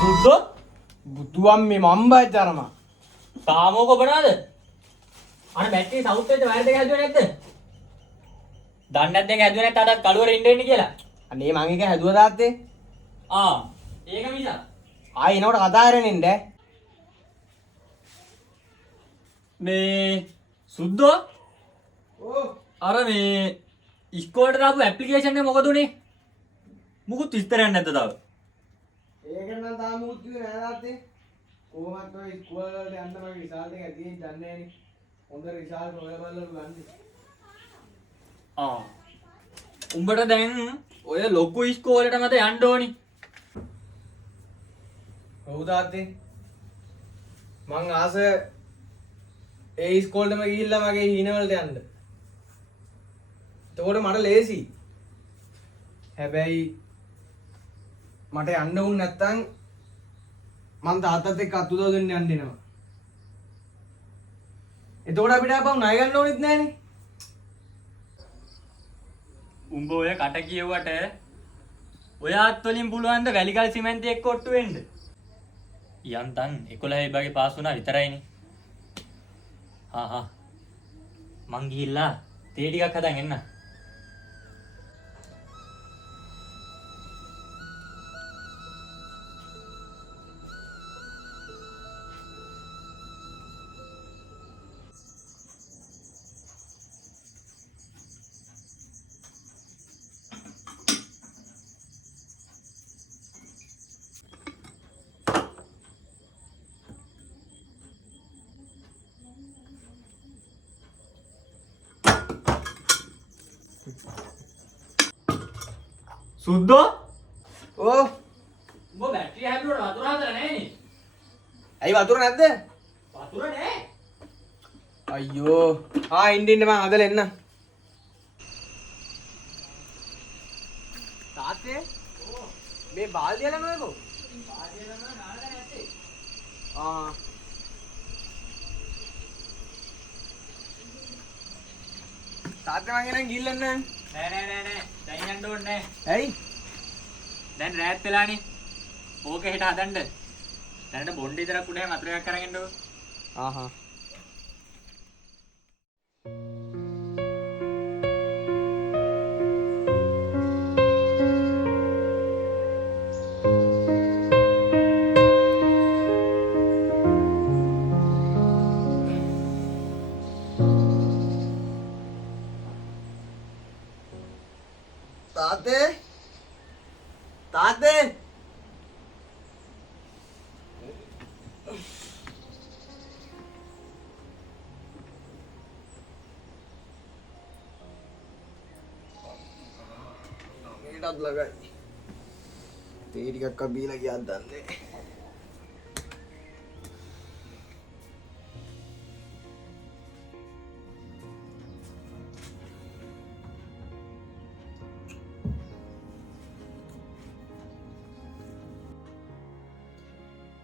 සුද්දෝ බුදුන් මේ මම්බයි තරම. තාමෝක බනවාද? අර බැටරි සවුත් වෙද්ද වයර් දෙක හැදුවේ නැද්ද? දන්නේ නැද්ද ඒක හැදුවේ නැත්නම් අදත් කළුවර ඉන්න වෙන්නේ කියලා? අනේ මං එක හැදුවා තාත්තේ. ඒක මිසා. ආයි එනකොට කතා කරගෙන ඉන්න. මේ සුද්දෝ ඕ අර මේ ඉස්කෝලේට දාපු ඇප්ලිකේෂන් එක මොකද උනේ? මුකුත් විස්තරයක් නැද්ද තාම? ඒක නම් තාම මුත් කිව්වේ නෑ තාත්තේ. කොහොමද ඔය ඉස්කෝලේ වලට යන්න මගේ රිසල්ට් එක ඇදී දන්නේ නෑනේ. හොඳ රිසල්ට් හොයලා බලලා ගන්න. උඹට දැන් ඔය ලොකු ඉස්කෝලේට මත යන්න ඕනි. ඔව් තාත්තේ. මං ආස ඒ ඉස්කෝලේටම ගිහිල්ලා මගේ හීන වලට යන්න. එතකොට මට ලේසි. හැබැයි මට යන්න වුණ නැත්තම් මං තාත්තත් එක්ක අතුදව දෙන්න යන්න එනවා. එතකොට අපිට ආපහු ණය ගන්න ඕනෙත් නෑනේ. උඹ ඔය කට කියුවට ඔය අත් වලින් පුළුවන් ද වැලිකල් සිමෙන්ති එක්ක ඔට්ටු වෙන්න? යන්තම් 11 විභාගේ පාස් වුණා විතරයිනේ. මං ගිහිල්ලා තේ ටිකක් හදන් එන්න. සුද්දෝ ඕ උඹ බැටරි හැදුවට වතුර හදලා නැහනේ. ඇයි වතුර නැද්ද? වතුර නැහැ. අයියෝ ඉන්න මං හදලා එන්න. තාත්තේ මේ බාල්දිය ළමයිකෝ. බාල්දිය ළමයි නාලා නැත්තේ. තාත්තේ මං එනන් ගිල්ලන්න. නෑ. දැන් යන්න ඕනේ නෑ. ඇයි? දැන් රෑත් වෙලානේ. ඕක හෙට හදන්න. දැනට බොණ්ඩ විතරක් උඩ හැම වතුර එකක් අරන් එන්නකො. තාත්තේ මේකටත් ලගයි. තේ ටිකක් බීලා ගියාද දන්නේ.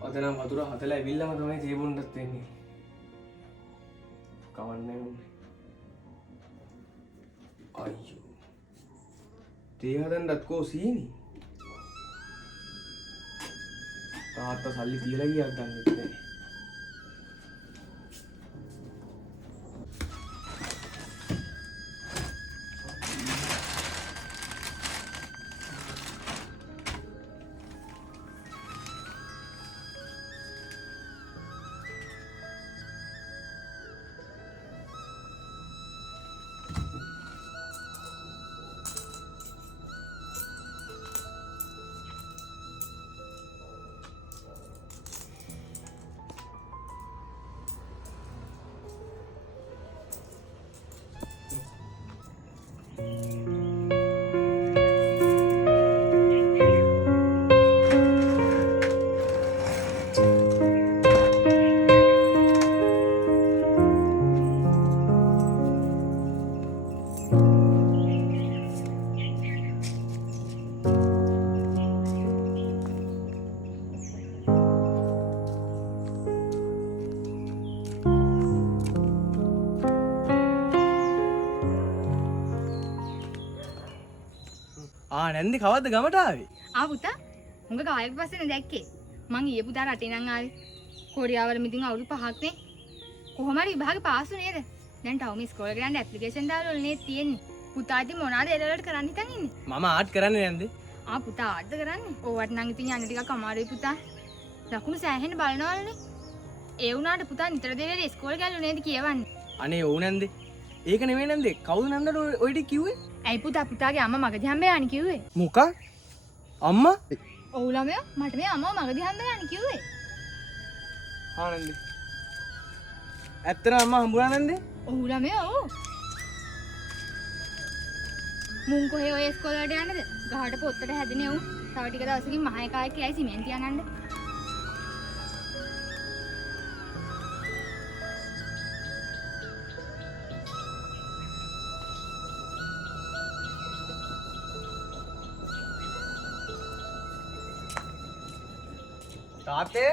අද නම් වතුර හදලා ඇවිල්ලාම තමයි තේ බොන්නත් වෙන්නේ. කවන්නේ උන්නේ. අයියෝ. තේ හදන්නත් කෝ සීනි. තාත්තා සල්ලි තියලා ගියාද දන්නේ නැහැ. නැන්දි කවද්ද ගමට ආවේ? පුතා. හුඟ කාලෙක පස්සේනේ දැක්කේ. මං ඊයේ පුතා රටේ නම් ආවේ. කොරියාවල මිතින් අවුරුදු 5ක් නේ. කොහොම හරි විභාගේ පාස් වුණේද? දැන් ටවුම ඉස්කෝලේ ගියන් ඇප්ලිකේෂන් දාලා නේ තියෙන්නේ. පුතා ඉතින් මොනවාද එළවලට කරන්න හිතන් ඉන්නේ? මම ආට් කරන්නේ නැන්ද? පුතා ආද්ද කරන්නේ? ඕවට නම් ඉතින් යන්න ටිකක් අමාරුයි පුතා. ලකුණු සෑහෙන්න බලනවලුනේ. ඒ වුණාට පුතා නිතර දෙවියන් ඉස්කෝලේ ගියලු නේද කියවන්නේ? අනේ ඕ නැන්ද? ඒක නෙමෙයි නැන්ද? කවුද නැන්දට ඔය ටික කිව්වේ? ඇයි පුතා පුතාගේ අම්මා මගදී හම්බෙලානේ කිව්වේ? මොකක්? අම්මා? ඔව් ළමයා මට මේ අම්මව මගදී හම්බෙලානේ කිව්වේ. ආ නැන්ද? ඇත්තට අම්මා හම්බුණා නැන්ද? ඔව් ළමයා ඔව්. මුන් කොහේ ඔය ඉස්කෝලේ වලට යන්නද? ගහට පොත්තට හැදෙනේ උන්. තව ටික දවසකින් මහා එකායෙක් කියයි සිමෙන්ති යනන්න. තාත්තේ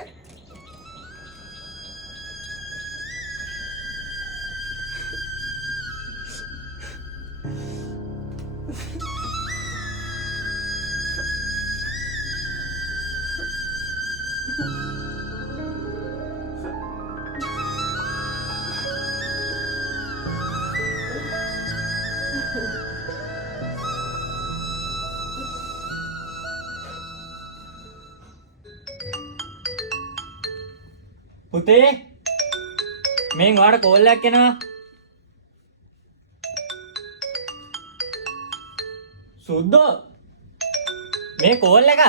පුතේ මෙන් ඔයාලට කෝල් එකක් එනවා. සුද්දෝ මේ කෝල් එක.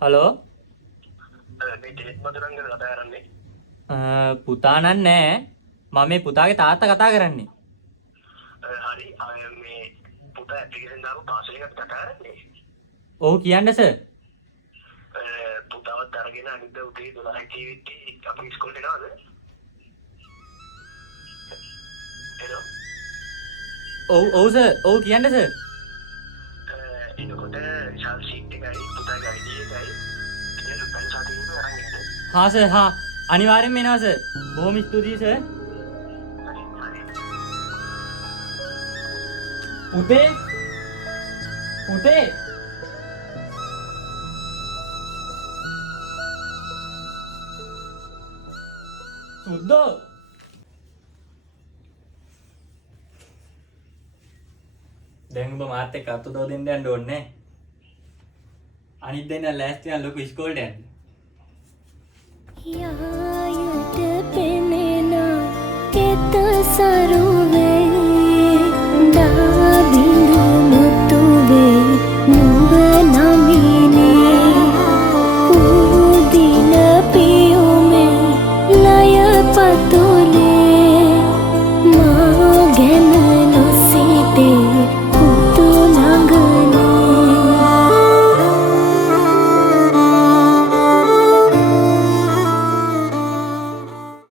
හලෝ පුතා නන් නෑ මම මේ පුතාගේ තාත්තා කතා කරන්නේ. හරි මේ පුතා ඇප්ලිකේෂන් දාපු පාසල් එකට කතා කරන්නේ. ඔව් කියන්න සර්. පුතාවත් අරගෙන අනිත් උදේ 12යි ජීවිතේ අපි ඉස්කෝලේ යනවද? හෙලෝ. ඔව් සර්. ඔව් කියන්න සර්. එනකොට ශාල් ෂීට් එකයි පුතාගේ ID එකයි කියන ලුපන් සාතින් අරන් එන්න. හා සර් හා අනිවාර්යෙන්ම එනවා සර්. බොහොම ස්තුතියි සර්. පුතේ පුතේ සුද්දෝ දැන් ඔබ මාත් එක්ක අත දෝ දෙන්න යන්න ඕනේ. අනිත් දෙන්න ලෑස්ති වෙන ලොකු ඉස්කෝලේට යන්න. යායට පෙනෙන කෙත සරුවේ